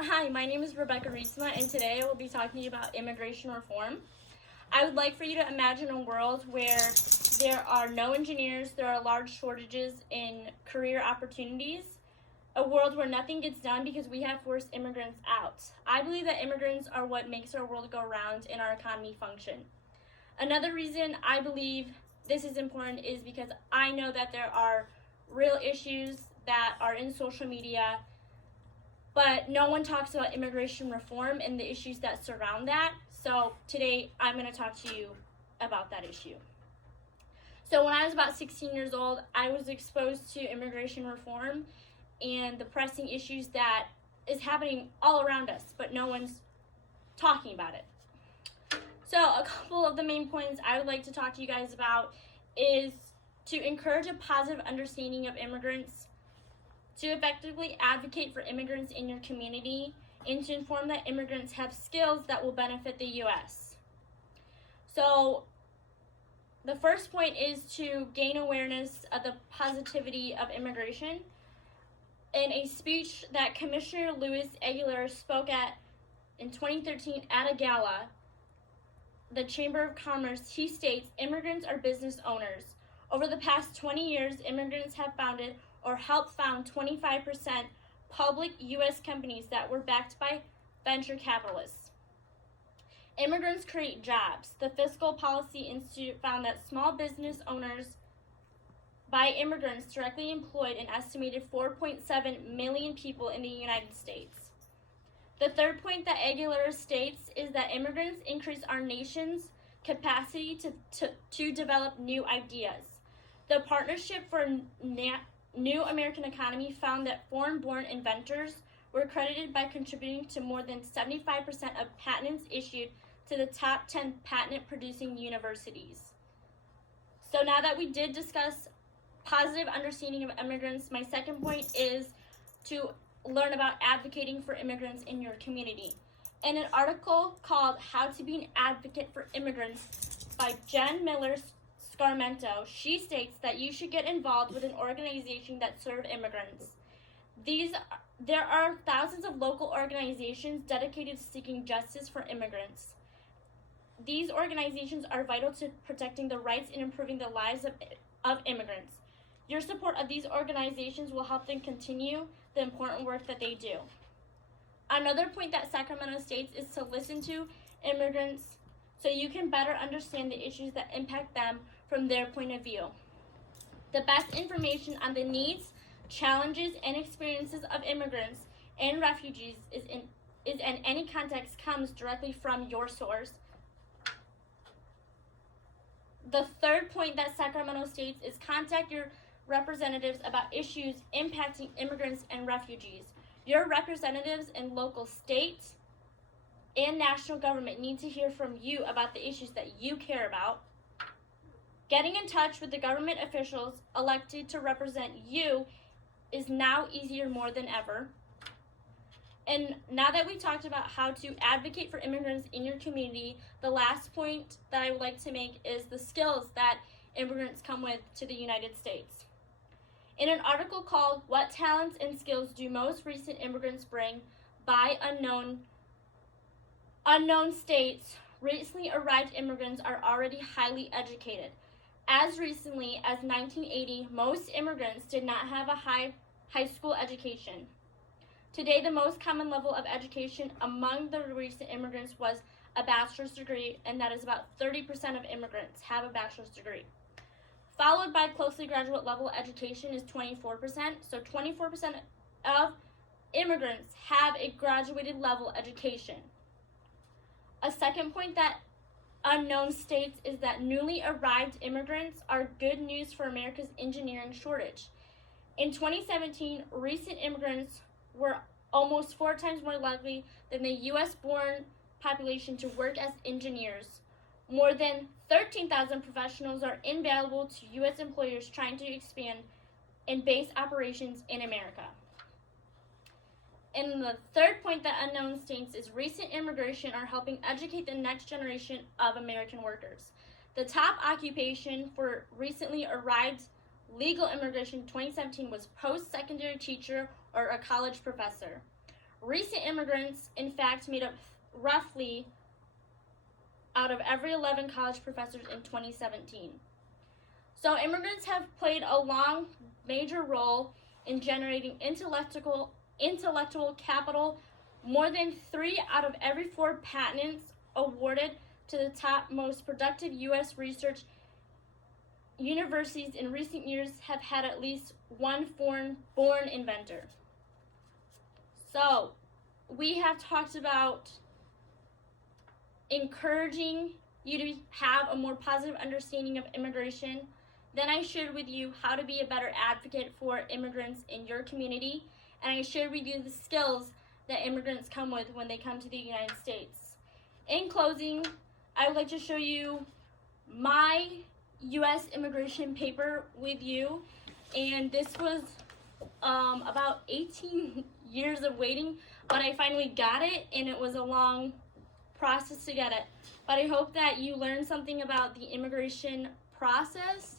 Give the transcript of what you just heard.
Hi, my name is Rebecca Riesma, and today I will be talking about immigration reform. I would like for you to imagine a world where there are no engineers, there are large shortages in career opportunities, a world where nothing gets done because we have forced immigrants out. I believe that immigrants are what makes our world go round and our economy function. Another reason I believe this is important is because I know that there are real issues that are in social media, but no one talks about immigration reform and the issues that surround that. So today I'm going to talk to you about that issue. So when I was about 16 years old, I was exposed to immigration reform and the pressing issues that is happening all around us, but no one's talking about it. So a couple of the main points I would like to talk to you guys about is to encourage a positive understanding of immigrants, to effectively advocate for immigrants in your community, and to inform that immigrants have skills that will benefit the U.S. So the first point is to gain awareness of the positivity of immigration. In a speech that Commissioner Luis Aguilar spoke at in 2013 at a gala, the Chamber of Commerce, he states, immigrants are business owners. Over the past 20 years, immigrants have founded or helped found 25% public U.S. companies that were backed by venture capitalists. Immigrants create jobs. The Fiscal Policy Institute found that small business owners by immigrants directly employed an estimated 4.7 million people in the United States. The third point that Aguilar states is that immigrants increase our nation's capacity to develop new ideas. The Partnership for New American Economy found that foreign-born inventors were credited by contributing to more than 75% of patents issued to the top 10 patent-producing universities. So now that we did discuss positive understanding of immigrants, my second point is to learn about advocating for immigrants in your community. In an article called How to Be an Advocate for Immigrants by Jen Miller Scarmento, she states that you should get involved with an organization that serve immigrants. There are thousands of local organizations dedicated to seeking justice for immigrants. These organizations are vital to protecting the rights and improving the lives of immigrants. Your support of these organizations will help them continue the important work that they do. Another point that Sacramento states is to listen to immigrants so you can better understand the issues that impact them from their point of view. The best information on the needs, challenges, and experiences of immigrants and refugees is in any context comes directly from your source. The third point that Sacramento states is contact your representatives about issues impacting immigrants and refugees. Your representatives in local, state, and national government need to hear from you about the issues that you care about. Getting in touch with the government officials elected to represent you is now easier more than ever. And now that we talked about how to advocate for immigrants in your community, the last point that I would like to make is the skills that immigrants come with to the United States. In an article called What Talents and Skills Do Most Recent Immigrants Bring by Unknown States, recently arrived immigrants are already highly educated. As recently as 1980, most immigrants did not have a high school education. Today, the most common level of education among the recent immigrants was a bachelor's degree, and that is about 30% of immigrants have a bachelor's degree. Followed by closely graduate level education is 24%, so 24% of immigrants have a graduated level education. A second point that Unknown states is that newly arrived immigrants are good news for America's engineering shortage. In 2017, recent immigrants were almost 4 times more likely than the U.S.-born population to work as engineers. More than 13,000 professionals are invaluable to U.S. employers trying to expand and base operations in America. And the third point that Unknown states is recent immigration are helping educate the next generation of American workers. The top occupation for recently arrived legal immigration in 2017 was post-secondary teacher or a college professor. Recent immigrants, in fact, made up roughly out of every 11 college professors in 2017. So immigrants have played a long, major role in generating intellectual capital. More than 3 out of every 4 patents awarded to the top most productive U.S. research universities in recent years have had at least one foreign-born inventor. So, we have talked about encouraging you to have a more positive understanding of immigration. Then I shared with you how to be a better advocate for immigrants in your community, and I shared with you the skills that immigrants come with when they come to the United States. In closing, I would like to show you my U.S. immigration paper with you, and this was about 18 years of waiting, but I finally got it, and it was a long process to get it. But I hope that you learned something about the immigration process